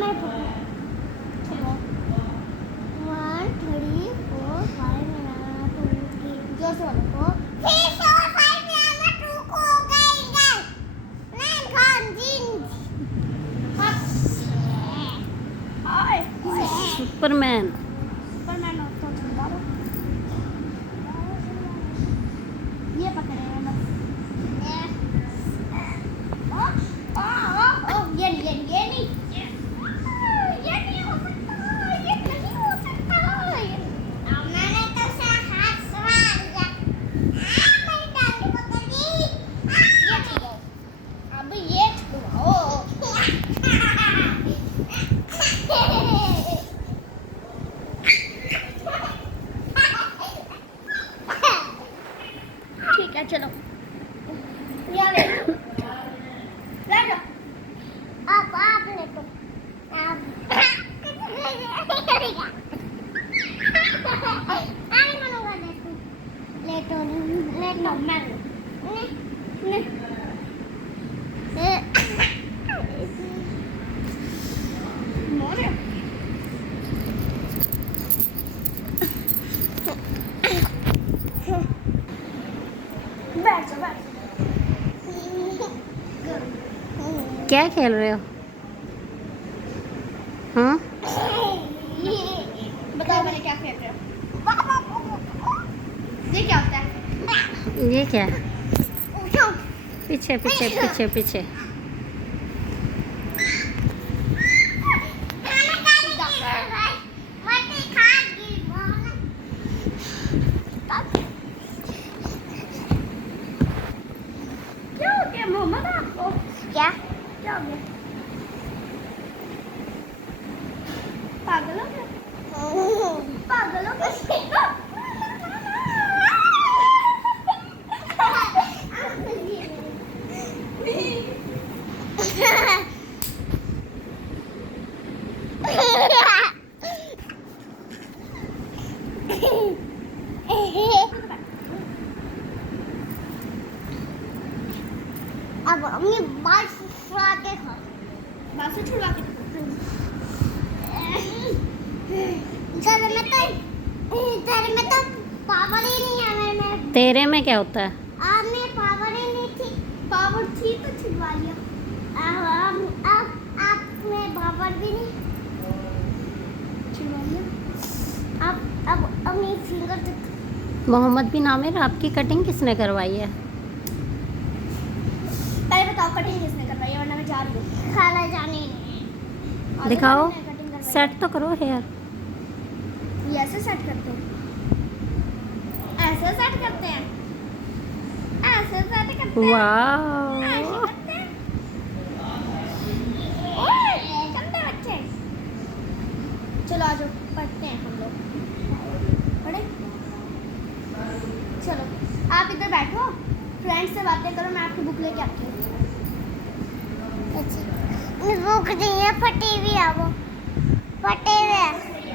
मैं चलो 1 3 4 5 2 3 जो से बोलो 3 4 5 2 को गई नहीं खान जिन ओए सुपरमैन सुपरमैन तो चलता रहो ये पकड़े हैं बस ये नहीं हो सकता ये नहीं हो सकता मैंने तो से हाथ सवार दिया मेरी डांडी पकड़ ली ये ठीक है अब ये छुड़ाओ ठीक है चलो ये ले लो आप ले तो आप अरे मनोगा देखो ले तो मैं ने मोरे बैठ जा क्या खेल रहे हो? हाँ बताओ मैंने क्या खेल रहे हो ये क्या होता है ये क्या? उठो पीछे पीछे पीछे पीछे क्या हो गया मोहम्मद आपको क्या हो गया पागल हो गया अब अपनी बाल छुड़वा के खाओ बाल से छुड़वा के तेरे में तो पावर ही नहीं है मैं तेरे में क्या होता है? आप में पावर ही नहीं थी पावर थी तो छुड़वा लिया अब आप में पावर भी नहीं छुड़वा लिया अब अपनी फिंगर तक मोहम्मद बिन आमिर आपकी कटिंग किसने करवाई है? पहले बताओ कटिंग किसने करवाई है वरना मैं जा रही हूँ खाला जाने दिखाओ सेट तो करो हेयर। ये ऐसे सेट करते हैं ऐसे सेट करते हैं ऐसे सेट करते हैं वाह ऐसे करते हैं ओए गंदे बच्चे चलो आ जाओ पढ़ते हैं हम लोग पढ़े चलो आप इधर बैठो फ्रेंड्स से बातें करो मैं आपकी बुक लेके आती हूँ बुक नहीं है फटी हुई है वो फटे हुए